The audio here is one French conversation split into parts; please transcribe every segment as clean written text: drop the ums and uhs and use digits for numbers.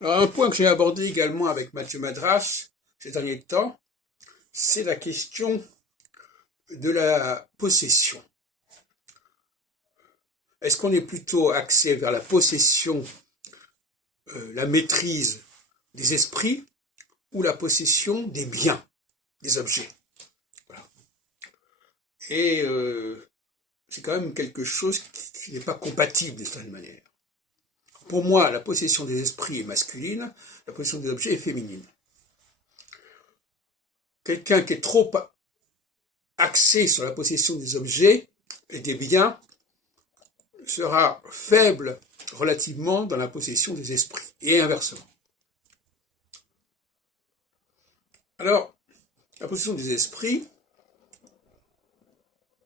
Alors, un point que j'ai abordé également avec Mathieu Madras ces derniers temps, c'est la question de la possession. Est-ce qu'on est plutôt axé vers la possession, la maîtrise des esprits ou la possession des biens, des objets? Voilà. Et c'est quand même quelque chose qui n'est pas compatible d'une certaine manière. Pour moi, la possession des esprits est masculine, la possession des objets est féminine. Quelqu'un qui est trop axé sur la possession des objets et des biens sera faible relativement dans la possession des esprits, et inversement. Alors, la possession des esprits,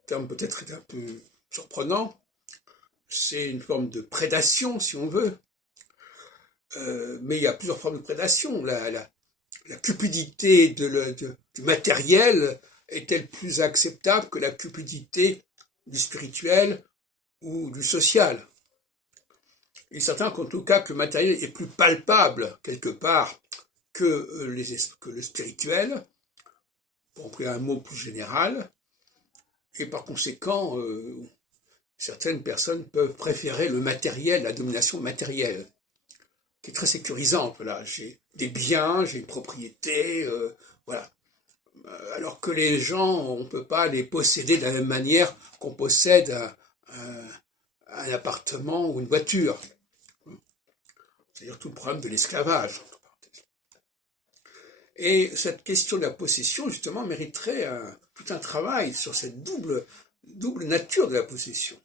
terme peut-être un peu surprenant, c'est une forme de prédation, si on veut, mais il y a plusieurs formes de prédation. La cupidité du matériel est-elle plus acceptable que la cupidité du spirituel ou du social? Il est certain qu'en tout cas que le matériel est plus palpable quelque part que le spirituel, pour employer un mot plus général, et par conséquent, certaines personnes peuvent préférer le matériel, la domination matérielle, qui est très sécurisante. Voilà, j'ai des biens, j'ai une propriété, voilà. Alors que les gens, on ne peut pas les posséder de la même manière qu'on possède un appartement ou une voiture. C'est-à-dire tout le problème de l'esclavage. Et cette question de la possession, justement, mériterait tout un travail sur cette double nature de la possession.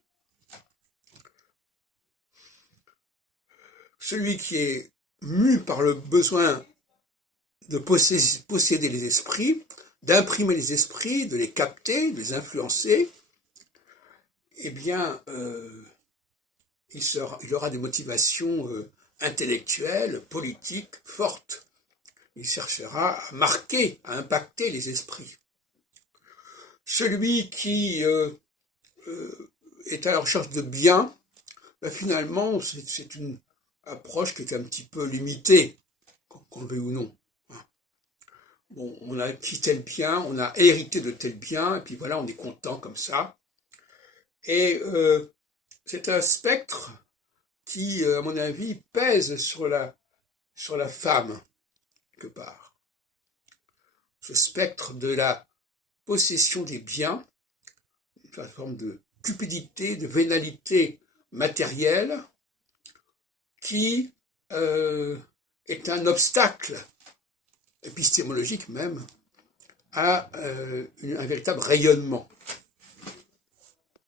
Celui qui est mu par le besoin de posséder les esprits, d'imprimer les esprits, de les capter, de les influencer, eh bien, il aura des motivations intellectuelles, politiques fortes. Il cherchera à marquer, à impacter les esprits. Celui qui est à la recherche de biens, ben finalement, c'est une approche qui est un petit peu limitée, qu'on le veuille ou non. Bon, on a acquis tel bien, on a hérité de tel bien, et puis voilà, on est content comme ça. Et c'est un spectre qui, à mon avis, pèse sur la femme, quelque part. Ce spectre de la possession des biens, une forme de cupidité, de vénalité matérielle, qui est un obstacle épistémologique même à un véritable rayonnement.